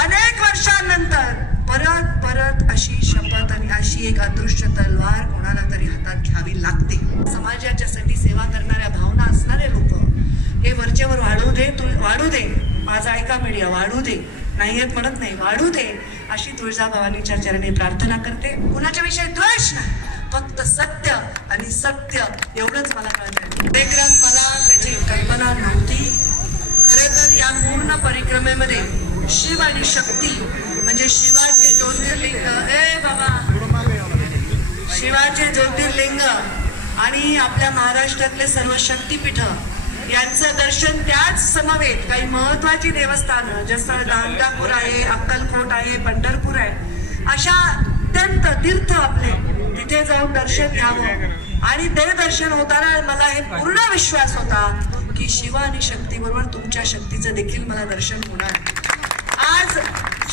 अनेक वर्षांनंतर परत परत अशी शपथ आणि अशी एक अदृश्य तलवार कोणाला तरी हातात घ्यावी लागते. समाजाच्यासाठी सेवा करणाऱ्या भावना असणारे लोक हे वरचेवर वाढू दे तुळ वाढू दे. माझा ऐका मीडिया वाढू दे. नाही येत म्हणत नाही वाढू दे. अशी तुळजाभवानीच्या चरणी प्रार्थना करते. कुणाच्या विषयी द्वेष नाही. फक्त सत्य आणि सत्य एवढंच मला कळतं लेकरात मला त्याची कल्पना नव्हती. खरे तर या पूर्ण परिक्रमेमध्ये शिव आणि शक्ती. म्हणजे शिवाचे ज्योतिर्लिंग. ए बाबा. शिवाचे ज्योतिर्लिंग आणि आपल्या महाराष्ट्रातले सर्व शक्तीपीठ यांचं दर्शन त्याच समवेत काही महत्वाची देवस्थानं जसं गाणगापूर आहे अक्कलकोट आहे पंढरपूर आहे अशा अत्यंत तीर्थ आपले. तिथे जाऊन दर्शन घ्यावं. आणि ते दर्शन होताना मला हे पूर्ण विश्वास होता की शिव आणि शक्ती बरोबर तुमच्या शक्तीचं देखील मला दर्शन होणार आहे.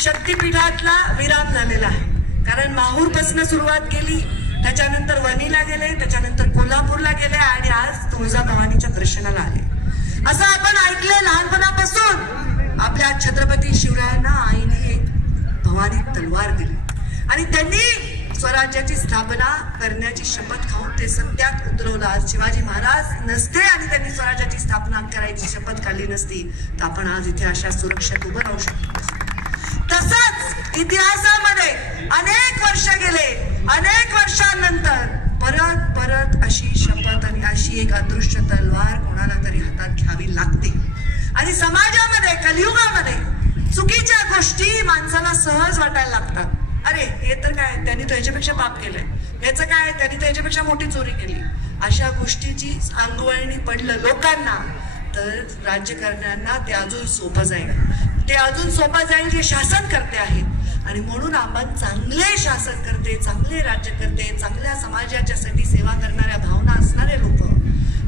शक्तीपीठातला विराम झालेला आहे. कारण माहूरपासून सुरुवात केली त्याच्यानंतर वणीला गेले त्याच्यानंतर कोल्हापूरला गेले आणि आज तुळजाभवानीच्या दर्शनाला आले. असं आपण ऐकलंय लहानपणापासून. आपल्या छत्रपती शिवरायांना आईने एक भवानी तलवार दिली. आणि त्यांनी स्वराज्याची स्थापना करण्याची शपथ खाऊन ते सत्यात उतरवलं. आज शिवाजी महाराज नसते आणि त्यांनी स्वराज्याची स्थापना करायची शपथ काढली नसती तर आपण आज इथे अशा सुरक्षेत उभं राहू शकतो. इतिहासामध्ये अनेक वर्ष गेले अनेक वर्षांनंतर परत परत अशी शपथ आणि अशी एक अदृश्य तलवार कोणाला तरी हातात घ्यावी लागते. आणि समाजामध्ये कलियुगामध्ये चुकीच्या गोष्टी माणसाला सहज वाटायला लागतात. अरे हे तर काय त्यांनी तर याच्यापेक्षा पाप केलंय. याचं काय त्यांनी तर याच्यापेक्षा मोठी चोरी केली. अशा गोष्टीची अंगवळणी पडलं लोकांना तर राज्यकर्त्यांना ते अजून सोपं जाईल. ते अजून सोपं जाईल जे शासन करते आहेत आणि म्हणून आपण चांगले शासन करते चांगले राज्य करते चांगल्या समाजाच्यासाठी सेवा करणाऱ्या भावना असणारे लोक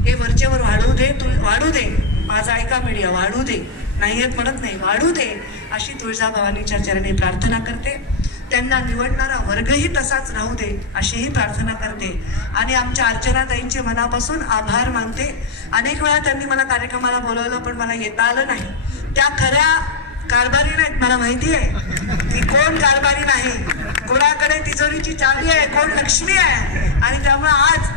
हे वरचेवर वाढू दे तु वाढू दे. माझा ऐका मीडिया वाढू दे. नाही येत म्हणत नाही वाढू दे. अशी तुळजाभवानीच्या चरणी प्रार्थना करते. त्यांना निवडणारा वर्गही तसाच राहू दे अशीही प्रार्थना करते. आणि आमच्या अर्चनाताईंचे मनापासून आभार मानते. अनेक वेळा त्यांनी मला कार्यक्रमाला बोलवलं पण मला येता आलं नाही. त्या खऱ्या कारभारी नाहीत मला माहिती आहे. की कोण कारभारी नाही? कोणाकडे तिजोरीची चावी आहे? कोण लक्ष्मी आहे? आणि त्यामुळे आज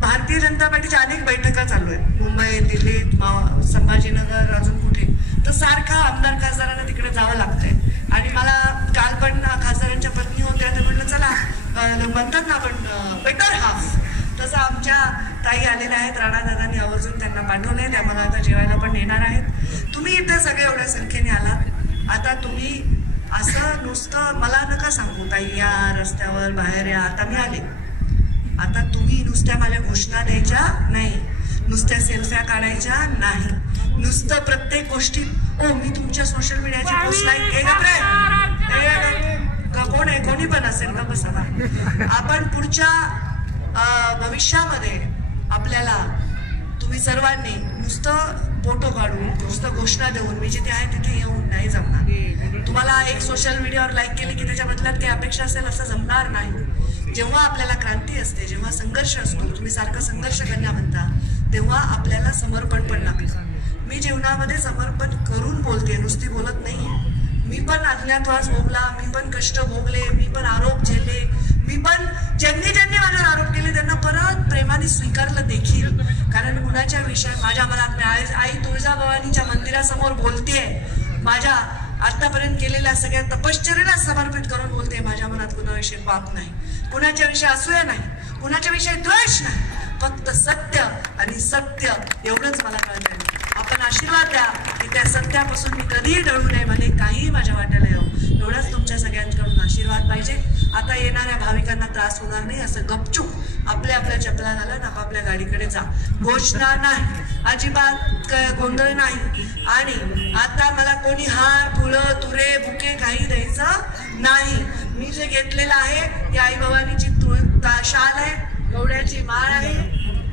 भारतीय जनता पार्टीच्या अनेक बैठका चालू आहेत. मुंबई दिल्लीत संभाजीनगर अजून कुठे? तर सारखा आमदार खासदारांना तिकडे जावं लागतंय. आणि मला काल पण खासदारांच्या पत्नी होत्या तर म्हटलं चला म्हणतात ना आपण बेटर हाफ तसं आमच्या ताई आलेल्या आहेत राणा दादांनी आवर्जून त्यांना पाठवलंय. त्या मला आता जेवायला पण येणार आहेत. तुम्ही इथं सगळे एवढ्या संख्येने आला आता तुम्ही असं नुसतं मला नका सांगू ताई या रस्त्यावर बाहेर या आता मी आले. आता तुम्ही नुसत्या माझ्या घोषणा द्यायच्या नाही नुसत्या सेल्फ्या काढायच्या नाही. नुसतं प्रत्येक गोष्टीत ओ मी तुमच्या सोशल मीडियाची पोस्ट लाईक. का कोण आहे? कोणी पण असेल का बसा आपण पुढच्या भविष्यामध्ये आपल्याला तुम्ही सर्वांनी नुसतं फोटो काढून नुसतं घोषणा देऊन मी जिथे आहे तिथे येऊन नाही जमणार. तुम्हाला एक सोशल मीडियावर लाईक केली की त्याच्या बदल्यात काही अपेक्षा असेल असं जमणार नाही. जेव्हा आपल्याला क्रांती असते जेव्हा संघर्ष असतो तुम्ही सारखं संघर्ष कन्या म्हणता तेव्हा आपल्याला समर्पण पण लागतं. मी जीवनामध्ये समर्पण करून बोलते नुसती बोलत नाही मी पण अज्ञातवास भोगला मी पण कष्ट भोगले मी पण आरोप झेलले मी पण ज्यांनी ज्यांनी माझ्यावर आरोप केले त्यांना परत प्रेमाने स्वीकारलं देखील. कारण कुणाच्या विषय माझ्या मनात मी आई आई तुळजाभवानीच्या मंदिरासमोर बोलतेय. माझ्या आतापर्यंत केलेल्या सगळ्या तपश्चर्याला समर्पित करून बोलते माझ्या मनात कुणाविषयी बाप नाही. कुणाच्या विषयी असूया नाही. कुणाच्या विषयी द्वेष नाही. फक्त सत्य आणि सत्य एवढंच मला कळत आशीर्वाद द्या. की त्या सत्यापासून मी कधीही डळू नये म्हणे काहीही माझ्या वाट्याला येऊ. एवढाच तुमच्या सगळ्यांकडून आशीर्वाद पाहिजे. आता येणाऱ्या भाविकांना त्रास होणार नाही असं गपचूप आपल्या आपल्या चपला घालून आपापल्या गाडीकडे जा. घोषणा नाही. अजिबात गोंधळ नाही. आणि आता मला कोणी हार फुलं तुरे बुके काही द्यायचं नाही. मी जे घेतलेलं आहे ती आई भवानीची तुळ ता- शाल आहे गवड्याची माळ आहे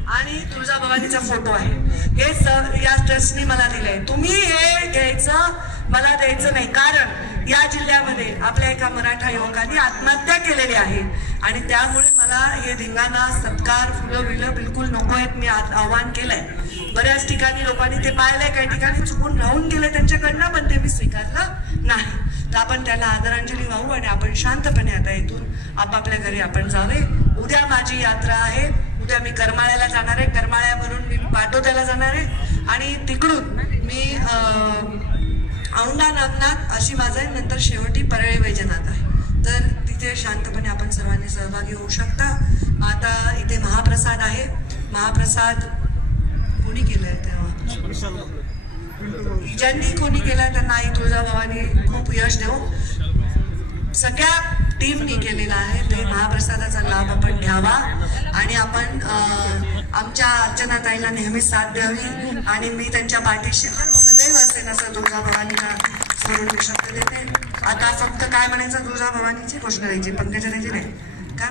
आणि तुळजाभवानीचा फोटो आहे. हे या ट्रस्टनी मला दिलंय. तुम्ही हे घ्यायचं मला द्यायचं नाही. कारण या जिल्ह्यामध्ये आपल्या एका मराठा युवकांनी आत्महत्या केलेली आहे. आणि त्यामुळे मला हे धिंगाणा सत्कार फुलं बिलं बिलकुल नको आहेत. मी आव्हान केलंय. बऱ्याच ठिकाणी लोकांनी ते पाहिलंय. काही ठिकाणी चुकून राहून गेले. त्यांच्याकडनं पण ते मी स्वीकारलं नाही. तर आपण त्याला आदरांजली वाहू आणि आपण शांतपणे आता इथून आपापल्या घरी आपण जावे. उद्या माझी यात्रा आहे. उद्या मी करमाळ्याला जाणार आहे. करमाळ्यावरून मी पाटोद्याला जाणार आहे. आणि तिकडून मी औंढा नागनाथ अशी माझा आहे. नंतर शेवटी परळी वैजनाथ आहे. तर तिथे शांतपणे आपण सर्वांनी सहभागी होऊ शकता. आता इथे महाप्रसाद आहे. महाप्रसाद कोणी केलंय तेव्हा? ज्यांनी कोणी केलाय त्यांना आई तुळजाभवानी खूप यश देऊ सगळ्या टीमनी केलेला आहे. लाभ आपण घ्यावा. आणि आपण आमच्या अर्चना ताईला नेहमी साथ द्यावी. आणि मी त्यांच्या पाठीशी सदैव असेल असं तुळजाभवानीला स्मरून मी शब्द देते. आता फक्त काय म्हणायचं? तुळजाभवानीची घोषणा द्यायची पंकजाची नाही. का